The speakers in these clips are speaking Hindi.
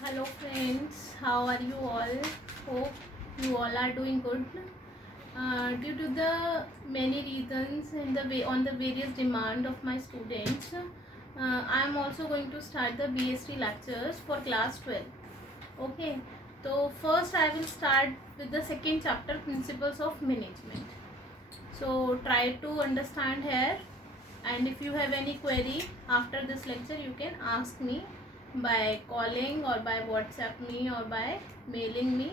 Hello friends, how are you all? Hope you all are doing good. Due to the many reasons in the way on the various demand of my students, I am also going to start the BST lectures for class 12. Okay, so first I will start with the second chapter, Principles of Management. So try to understand here, and if you have any query after this lecture, you can ask me by calling or by WhatsApp me or by mailing me.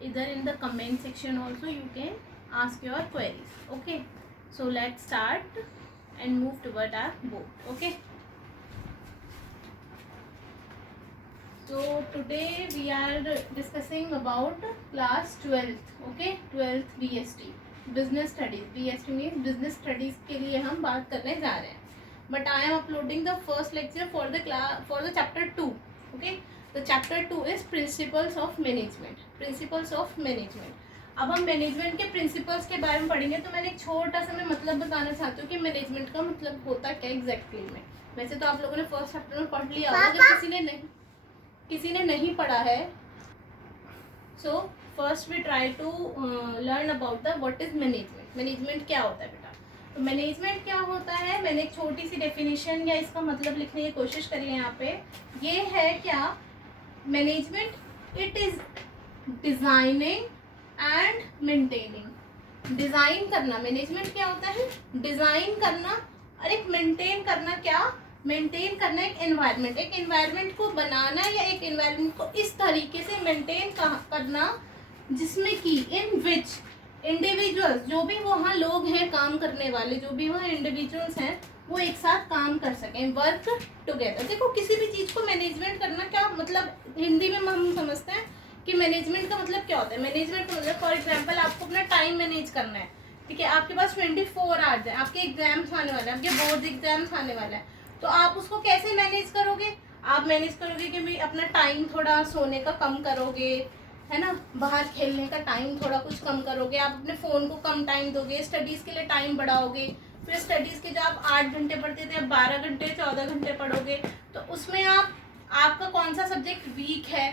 Either in the comment section also you can ask your queries. Okay, so let's start and move toward our board. Okay, so today we are discussing about class 12th. Okay, 12th BST business studies, BST means business studies के लिए हम बात करने जा रहे हैं. But I am uploading the first lecture for the chapter 2. Okay, the chapter 2 is principles of management. Principles of management. अब हम मैनेजमेंट के प्रिंसिपल्स के बारे में पढ़ेंगे. तो मैंने एक छोटा सा मैं मतलब बताना चाहती हूँ कि मैनेजमेंट का मतलब होता क्या एग्जैक्टली में. वैसे तो आप लोगों ने फर्स्ट चैप्टर में पढ़ लिया होगा, जब किसी ने नहीं पढ़ा है. So first we try to learn about the what is management. Management क्या होता है बेटा? तो मैनेजमेंट क्या होता है, मैंने एक छोटी सी डेफिनेशन या इसका मतलब लिखने की कोशिश करी है यहाँ पे. ये है क्या, management it is designing and maintaining. Design करना, मैनेजमेंट क्या होता है? डिजाइन करना. और एक मेंटेन करना. क्या मेंटेन करना? एक एनवायरनमेंट. एक एनवायरनमेंट को बनाना या एक एनवायरनमेंट को इस तरीके से मेंटेन करना जिसमें कि इन विच इंडिविजुअल्स, जो भी वहाँ लोग हैं काम करने वाले, जो भी वहाँ इंडिविजुअल्स हैं, वो एक साथ काम कर सकें, वर्क टुगेदर. देखो, किसी भी चीज़ को मैनेजमेंट करना क्या मतलब, हिंदी में हम समझते हैं कि मैनेजमेंट का मतलब क्या होता है. मैनेजमेंट का मतलब फॉर एग्जाम्पल आपको अपना टाइम मैनेज करना है. ठीक है, आपके पास 24 आवर्स है, आपके एग्जाम्स आने वाले हैं, आपके बोर्ड एग्जाम्स आने वाले हैं. तो आप उसको कैसे मैनेज करोगे? आप मैनेज करोगे कि भाई अपना टाइम थोड़ा सोने का कम करोगे, है ना, बाहर खेलने का टाइम थोड़ा कुछ कम करोगे, आप अपने फ़ोन को कम टाइम दोगे, स्टडीज़ के लिए टाइम बढ़ाओगे. फिर स्टडीज़ के जो आप 8 घंटे पढ़ते थे, 12 घंटे 14 घंटे पढ़ोगे. तो उसमें आपका कौन सा सब्जेक्ट वीक है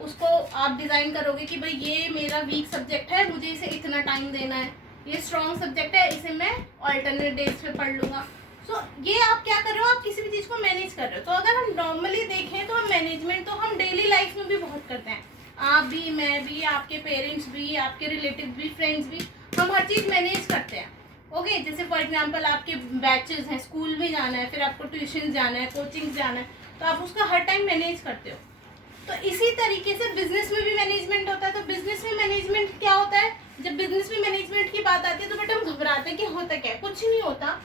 उसको आप डिज़ाइन करोगे कि भाई ये मेरा वीक सब्जेक्ट है, मुझे इसे इतना टाइम देना है. ये स्ट्रॉन्ग सब्जेक्ट है, इसे मैं ऑल्टरनेट डेज पे पढ़ लूँगा. सो ये आप क्या कर रहे हो, आप किसी भी चीज़ को मैनेज कर रहे हो. तो अगर हम नॉर्मली देखें तो हम मैनेजमेंट तो हम डेली लाइफ में भी बहुत करते हैं. आप भी, मैं भी, आपके पेरेंट्स भी, आपके रिलेटिव भी, फ्रेंड्स भी, हम हर चीज़ मैनेज करते हैं. ओके, जैसे फॉर एग्जांपल आपके बैचेस हैं, स्कूल भी जाना है, फिर आपको ट्यूशन जाना है, कोचिंग जाना है, तो आप उसका हर टाइम मैनेज करते हो. तो इसी तरीके से बिजनेस में भी मैनेजमेंट होता है. तो बिजनेस में मैनेजमेंट क्या होता है? जब बिजनेस में मैनेजमेंट की बात आती है तो बेटा हम घबराते हैं कि होता क्या है. कुछ नहीं होता.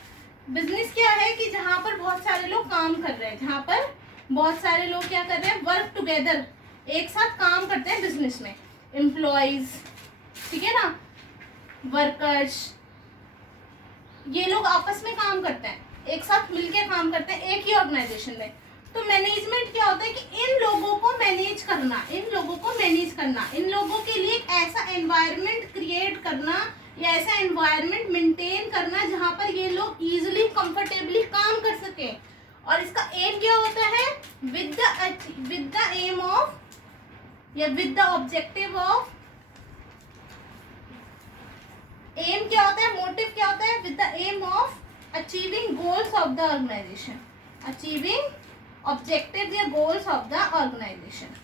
बिजनेस क्या है कि जहाँ पर बहुत सारे लोग काम कर रहे हैं, जहाँ पर बहुत सारे लोग क्या कर रहे हैं, वर्क टुगेदर, एक साथ काम करते हैं बिजनेस में. एम्प्लॉयज, ठीक है ना, वर्कर्स, ये लोग आपस में काम करते हैं, एक साथ मिलकर काम करते हैं एक ही ऑर्गेनाइजेशन में. तो मैनेजमेंट क्या होता है कि इन लोगों को मैनेज करना, इन लोगों को मैनेज करना, इन लोगों के लिए एक ऐसा एनवायरनमेंट क्रिएट करना या ऐसा एनवायरनमेंट मेंटेन करना जहाँ पर ये लोग इजीली कंफर्टेबली काम कर सकें. और इसका एम क्या होता है? विद द एम ऑफ या with the objective of, aim क्या होता है, मोटिव क्या होता है? With the aim of achieving goals of the organisation. Achieving objective या goals of the organisation.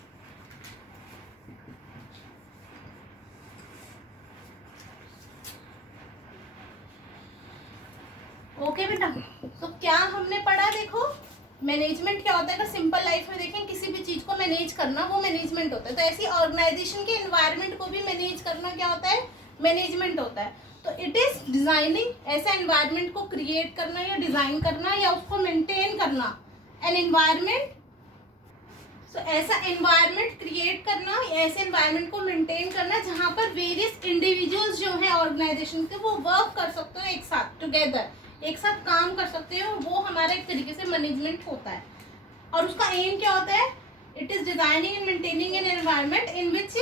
Okay बेटा, तो क्या हमने पढ़ा? देखो, मैनेजमेंट क्या होता है? अगर सिंपल लाइफ में देखें, किसी भी चीज को मैनेज करना, वो मैनेजमेंट होता है. तो ऐसी ऑर्गेनाइजेशन के एनवायरनमेंट को भी मैनेज करना क्या होता है? मैनेजमेंट होता है. तो इट इज डिजाइनिंग, ऐसा एनवायरनमेंट को क्रिएट करना या डिजाइन करना या उसको मेंटेन करना. एन एनवायरनमेंट, तो ऐसा एनवायरनमेंट क्रिएट करना, ऐसे एनवायरनमेंट को मेंटेन करना जहाँ पर वेरियस इंडिविजुअल्स जो हैं ऑर्गेनाइजेशन के, वो वर्क कर सकते हो एक साथ टुगेदर, एक साथ काम कर सकते हो. वो हमारा एक तरीके से मैनेजमेंट होता है. और उसका एम क्या होता है? It is designing and maintaining an environment in which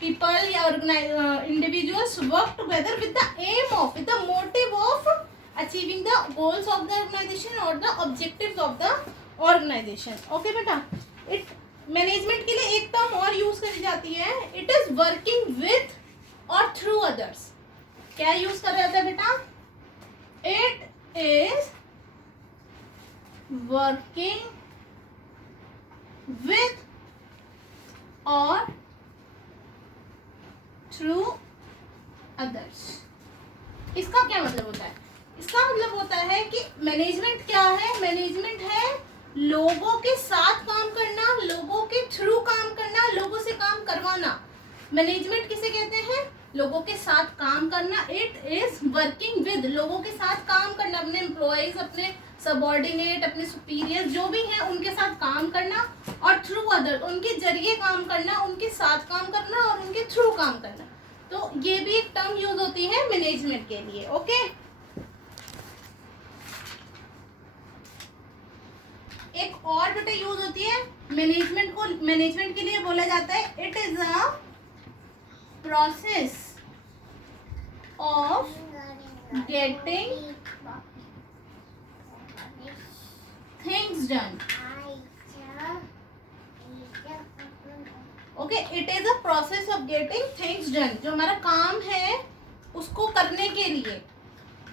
people या individuals work together with the aim of, with the motive of achieving the goals of the organisation और the objectives of the organisation. Okay बेटा, इट मैनेजमेंट के लिए एक टर्म और यूज करी जाती है, इट इज वर्किंग विथ और थ्रू अदर्स। क्या यूज कर रहा था बेटा? इट इज वर्किंग विथ और थ्रू अदर्स। इसका क्या मतलब होता है? इसका मतलब होता है कि मैनेजमेंट क्या है? मैनेजमेंट है लोगों के साथ काम करना, लोगों के थ्रू काम करना, लोगों से काम करवाना। मैनेजमेंट किसे कहते हैं? लोगों के साथ काम करना। इट इज वर्किंग विद, लोगों के साथ काम करना, अपने एम्प्लॉयज, अपने सबऑर्डिनेट, अपने सुपीरियर जो भी हैं उनके साथ काम करना, और थ्रू अदर, उनके जरिए काम करना, उनके साथ काम करना और उनके थ्रू काम करना। तो ये भी एक टर्म यूज होती है मैनेजमेंट के लिए। ओके, एक और बेटा यूज होती है मैनेजमेंट को, मैनेजमेंट के लिए बोला जाता है it is a process of getting things done. Okay, it is a process of getting things done. जो हमारा काम है उसको करने के लिए,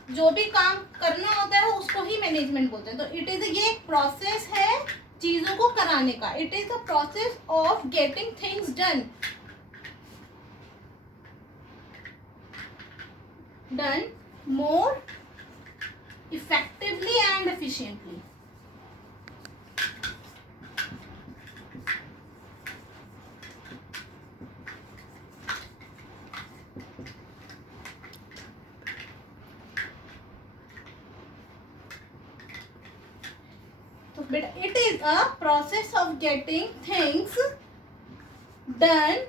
जो भी काम करना होता है उसको ही मैनेजमेंट बोलते हैं। तो इट इज, ये एक प्रोसेस है चीजों को कराने का। It is a process of getting things done more effectively and efficiently. बेटा it is a process of getting things done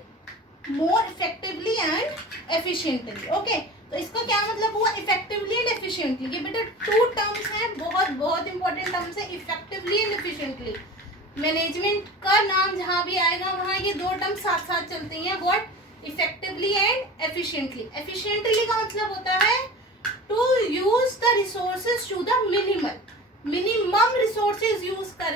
more effectively and efficiently. Okay, तो इसका क्या मतलब हुआ? Effectively and efficiently. ये बेटा टू टर्म्स हैं, बहुत बहुत इंपॉर्टेंट टर्म्स है, इफेक्टिवली एंड एफिशिएंटली। मैनेजमेंट का नाम जहां भी आएगा वहां ये दो टर्म साथ साथ चलती हैं। What? Effectively and efficiently. Efficiently का मतलब होता है to use the resources to the minimum resources use कर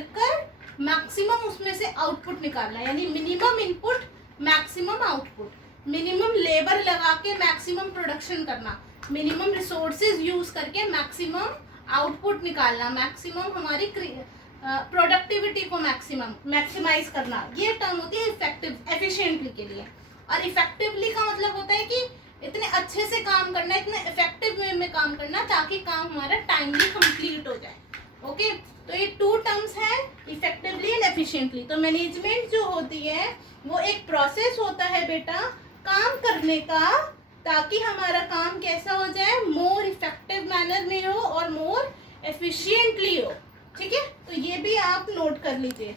मैक्सिमम उसमें से आउटपुट निकालना, यानी minimum input maximum output. Minimum labour लगा के मैक्सिमम प्रोडक्शन करना, मिनिमम रिसोर्सेज यूज करके मैक्सिमम आउटपुट निकालना, मैक्सिमम हमारी प्रोडक्टिविटी को मैक्सिमाइज करना। ये टर्म होती है इफेक्टिव, एफिशिएंटली के लिए। और इफेक्टिवली का मतलब होता है कि इतने अच्छे से काम करना, इतने इफेक्टिव वे में काम करना ताकि काम हमारा टाइमली कंप्लीट हो जाए। ओके, तो ये टू टर्म्स हैं, इफेक्टिवली एंड एफिशिएंटली। तो मैनेजमेंट जो होती है वो एक प्रोसेस होता है बेटा काम करने का, ताकि हमारा काम कैसा हो जाए? मोर इफेक्टिव मैनर में हो और मोर एफिशिएंटली हो। ठीक है, तो ये भी आप नोट कर लीजिए।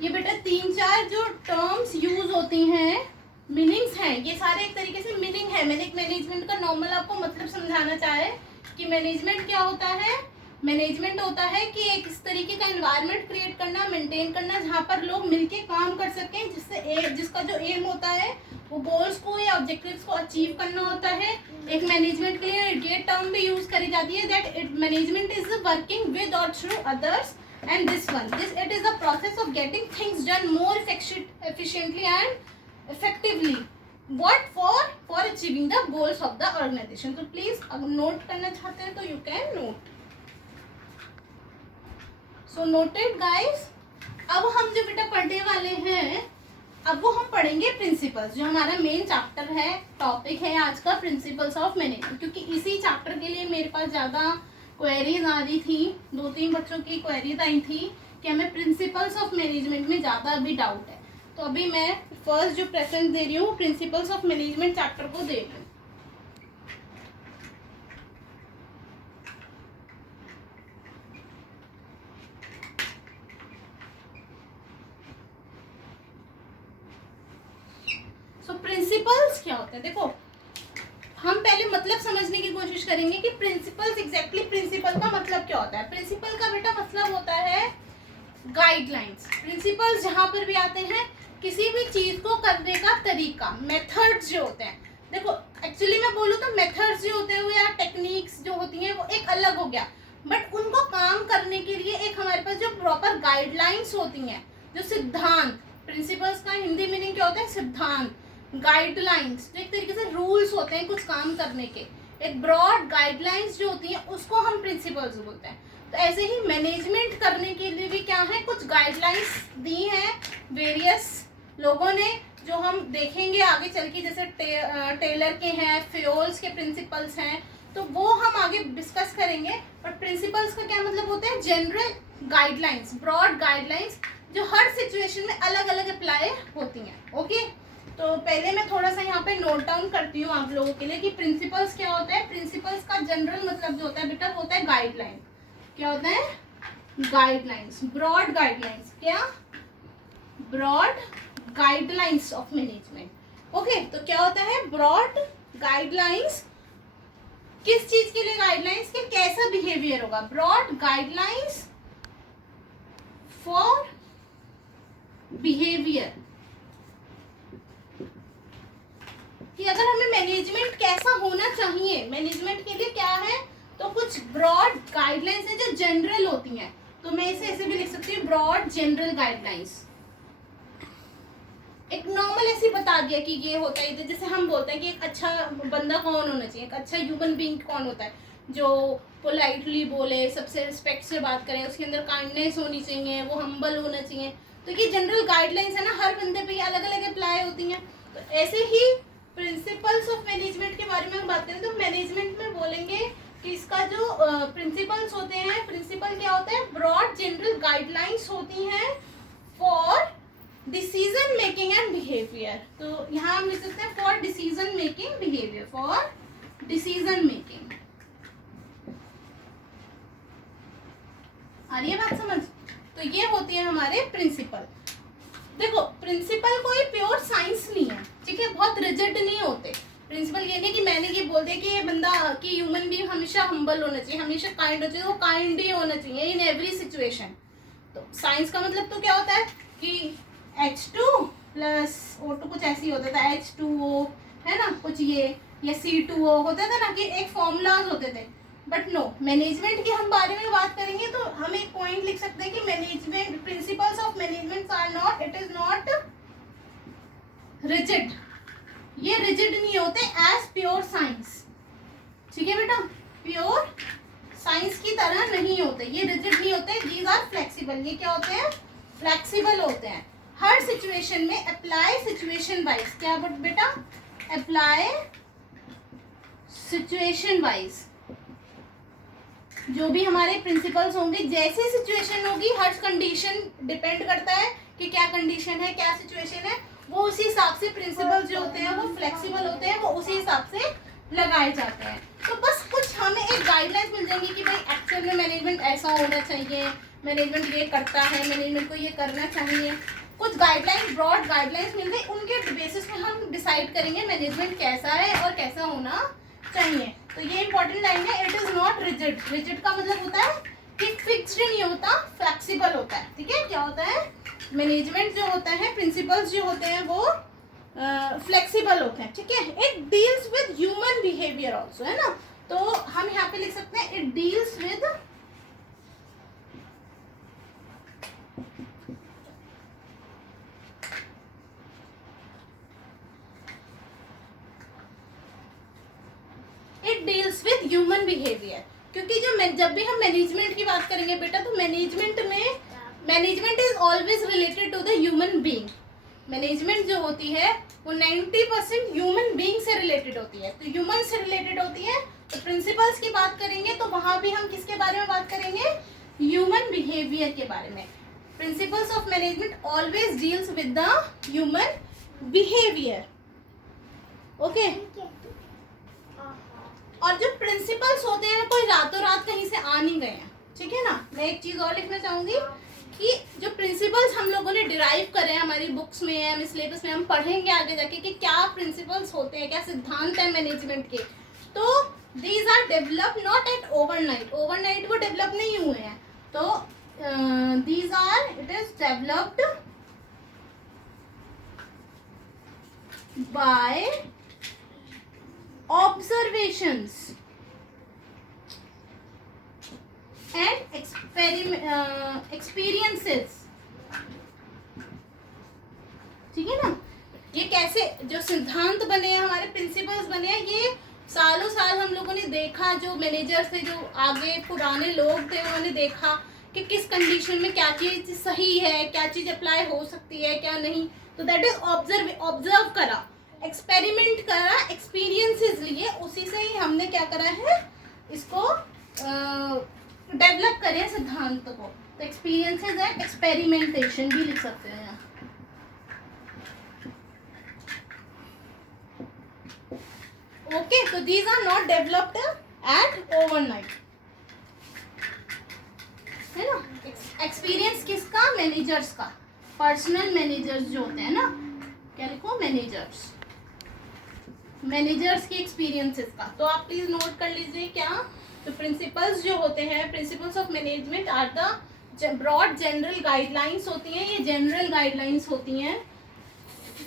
ये बेटा 3-4 जो टर्म्स यूज होती हैं, मीनिंग्स हैं, ये सारे एक तरीके से मीनिंग है। मैंने एक मैनेजमेंट का नॉर्मल आपको मतलब समझाना चाहे कि मैनेजमेंट क्या होता है। मैनेजमेंट होता है कि एक इस तरीके का एनवायरनमेंट क्रिएट करना, मेंटेन करना, जहाँ पर लोग मिलके काम कर सकें, जिससे जिसका जो एम होता है वो गोल्स को या ऑब्जेक्टिव्स को अचीव करना होता है। एक मैनेजमेंट के लिए ये टर्म भी यूज करी जाती है that management is working with और through others, and this it is the process of getting things done more efficiently and effectively, what for achieving the goals of the organization. तो please अगर नोट करना चाहते हैं तो you can note. So noted guys. अब हम जो बेटा पढ़ने वाले हैं, अब वो हम पढ़ेंगे प्रिंसिपल्स, जो हमारा मेन चैप्टर है, टॉपिक है आज का, प्रिंसिपल्स ऑफ मैनेजमेंट। क्योंकि इसी चैप्टर के लिए मेरे पास ज़्यादा क्वेरीज आ रही थी, 2-3 बच्चों की क्वेरीज आई थी कि हमें प्रिंसिपल्स ऑफ मैनेजमेंट में ज़्यादा अभी डाउट है। तो अभी मैं फर्स्ट जो प्रेफरेंस दे रही हूँ प्रिंसिपल्स ऑफ मैनेजमेंट चैप्टर को दे रही हूँ। सो प्रिंसिपल्स क्या होता है? देखो, हम पहले मतलब समझने की कोशिश करेंगे कि प्रिंसिपल्स एग्जैक्टली प्रिंसिपल का मतलब क्या होता है। प्रिंसिपल का बेटा मतलब होता है गाइडलाइंस। प्रिंसिपल्स जहाँ पर भी आते हैं किसी भी चीज को करने का तरीका, मेथड्स जो होते हैं। देखो एक्चुअली मैं बोलूँ तो मेथड्स जो होते हैं या टेक्निक्स जो होती हैं वो एक अलग हो गया, बट उनको काम करने के लिए एक हमारे पास जो प्रॉपर गाइडलाइंस होती हैं जो सिद्धांत, प्रिंसिपल्स का हिंदी मीनिंग क्या होता है? सिद्धांत, गाइडलाइंस, जो एक तरीके से रूल्स होते हैं कुछ काम करने के, एक ब्रॉड गाइडलाइंस जो होती हैं उसको हम प्रिंसिपल्स बोलते हैं। तो ऐसे ही मैनेजमेंट करने के लिए भी क्या है, कुछ गाइडलाइंस दी हैं वेरियस लोगों ने, जो हम देखेंगे आगे चल के, जैसे टेलर के हैं, फ्योल्स के प्रिंसिपल्स हैं, तो वो हम आगे डिस्कस करेंगे। बट प्रिंसिपल्स का क्या मतलब होता है? जनरल गाइडलाइंस, ब्रॉड गाइडलाइंस, जो हर सिचुएशन में अलग अलग अप्लाई होती हैं। ओके, तो पहले मैं थोड़ा सा यहाँ पे नोट डाउन करती हूँ आप लोगों के लिए कि प्रिंसिपल्स क्या होता है। प्रिंसिपल्स का जनरल मतलब जो होता है बेटा होता है गाइडलाइन। क्या होता है? Guidelines, broad guidelines. क्या? Broad guidelines of management. Okay, तो क्या होता है ब्रॉड गाइडलाइंस? किस चीज के लिए गाइडलाइंस? के कैसा बिहेवियर होगा। ब्रॉड गाइडलाइंस फॉर बिहेवियर, कि अगर हमें मैनेजमेंट कैसा होना चाहिए, मैनेजमेंट के लिए क्या है, तो कुछ ब्रॉड गाइडलाइंस है जो जनरल होती हैं। तो मैं इसे ऐसे भी लिख सकती हूँ, ब्रॉड जनरल गाइडलाइंस। एक नॉर्मल ऐसे बता दिया कि ये होता है, जैसे हम बोलते हैं कि एक अच्छा बंदा कौन होना चाहिए, एक अच्छा ह्यूमन बीइंग कौन होता है, जो पोलाइटली बोले, सबसे रिस्पेक्ट से बात करें, उसके अंदर काइंडनेस होनी चाहिए, वो हम्बल होना चाहिए। तो ये जनरल गाइडलाइंस है ना, हर बंदे पे ये अलग अलग अप्लाई होती हैं। तो ऐसे ही प्रिंसिपल्स ऑफ मैनेजमेंट के बारे में हम बात करें तो मैनेजमेंट में बोलेंगे कि इसका जो प्रिंसिपल्स होते हैं, प्रिंसिपल क्या होता है? ब्रॉड जनरल गाइडलाइंस होती हैं for decision making and behaviour. तो यहाँ हम लिख सकते हैं for decision making behaviour, for decision making. आ रही है बात समझ? तो ये होती है हमारे प्रिंसिपल। देखो, प्रिंसिपल कोई प्योर साइंस नहीं है, ठीक है, बहुत रिजिड नहीं होते। प्रिंसिपल ये नहीं कि मैंने ये बोल दिया कि ये बंदा कि ह्यूमन बीइंग हमेशा हम्बल होना चाहिए, हमेशा काइंड होना चाहिए, वो काइंड ही होना चाहिए इन एवरी सिचुएशन। तो साइंस का मतलब तो क्या होता है कि H2 प्लस O2 कुछ ऐसी होता था, H2O है ना, कुछ ये, या C2O होता था ना, कि एक फॉर्मूलाज होते थे। बट नो, मैनेजमेंट की हम बारे में बात करेंगे तो हम एक पॉइंट लिख सकते हैं कि management, principles of management are not, it is not rigid. ये रिजिड नहीं होते एज प्योर साइंस, ठीक है बेटा, प्योर साइंस की तरह नहीं होते, ये रिजिड नहीं होते। दीज आर फ्लेक्सिबल, ये क्या होते हैं? फ्लेक्सिबल होते हैं। हर सिचुएशन में अप्लाई सिचुएशन वाइज, क्या बेटा? Apply situation wise. जो भी हमारे प्रिंसिपल्स होंगे, जैसी सिचुएशन होगी, हर कंडीशन डिपेंड करता है कि क्या कंडीशन है, क्या सिचुएशन है, वो उसी हिसाब से प्रिंसिपल्स जो होते हैं वो फ्लेक्सिबल होते हैं, वो उसी हिसाब से लगाए जाते हैं। तो बस कुछ हमें एक गाइडलाइंस मिल जाएंगी कि भाई एक्चुअल में मैनेजमेंट ऐसा होना चाहिए, मैनेजमेंट ये करता है, मैनेजमेंट को ये करना चाहिए। कुछ गाइडलाइंस, ब्रॉड गाइडलाइंस मिल गई, उनके बेसिस पे हम डिसाइड करेंगे मैनेजमेंट कैसा है और कैसा होना चाहिए। तो ये इंपॉर्टेंट लाइन है, it is not rigid. Rigid का मतलब होता है कि फिक्स्ड नहीं होता, फ्लेक्सिबल होता है, ठीक है। क्या होता है? मैनेजमेंट जो होता है, प्रिंसिपल्स जो होते हैं वो फ्लेक्सिबल होते हैं, ठीक है। It deals with human behaviour also, है ना। तो हम यहाँ पे लिख सकते हैं it deals with human behaviour. क्योंकि जब भी हम मैनेजमेंट की बात करेंगे बेटा, तो मैनेजमेंट में management is always related to the human being. Management जो होती है वो 90% ह्यूमन बीइंग से रिलेटेड होती है, तो ह्यूमन से रिलेटेड होती है। तो प्रिंसिपल्स की बात करेंगे तो वहां भी हम किसके बारे में बात करेंगे? ह्यूमन बिहेवियर के बारे में। Principles of management always deals with the human behaviour, okay. और जो प्रिंसिपल्स होते हैं कोई रातों रात कहीं से आ नहीं गए हैं, ठीक है ना। मैं एक चीज और लिखना चाहूंगी कि जो प्रिंसिपल्स हम लोगों ने डिराइव करे हैं हमारी बुक्स में है, सिलेबस में हम पढ़ेंगे आगे जाके कि क्या प्रिंसिपल्स होते हैं, क्या सिद्धांत है मैनेजमेंट के। तो these are develop not at overnight, overnight वो डेवलप नहीं हुए हैं। तो these are, it is developed by observations and experiences ठीक है ना। ये कैसे जो सिद्धांत बने हैं, हमारे प्रिंसिपल्स बने हैं, ये सालों साल हम लोगों ने देखा, जो मैनेजर थे, जो आगे पुराने लोग थे, उन्होंने देखा कि किस कंडीशन में क्या चीज़ सही है, क्या चीज़ अप्लाई हो सकती है, क्या नहीं। तो दैट इज ऑब्जर्व करा, एक्सपेरिमेंट करा, एक्सपीरियंसेस लिए, उसी से ही हमने क्या करा है, इसको डेवलप करे सिद्धांत को। तो एक्सपीरियंसेस एंड एक्सपेरिमेंटेशन भी लिख सकते हैं। ओके, तो these are not developed at overnight, है ना। एक्सपीरियंस किसका, मैनेजर्स का, पर्सनल मैनेजर्स जो होते हैं ना, क्या लिखो, मैनेजर्स के एक्सपीरियंसेस का। तो आप प्लीज नोट कर लीजिए क्या, तो प्रिंसिपल्स जो होते हैं, principles of management are the broad general guidelines होती हैं, ये जनरल गाइडलाइंस होती हैं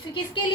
किसके लिए,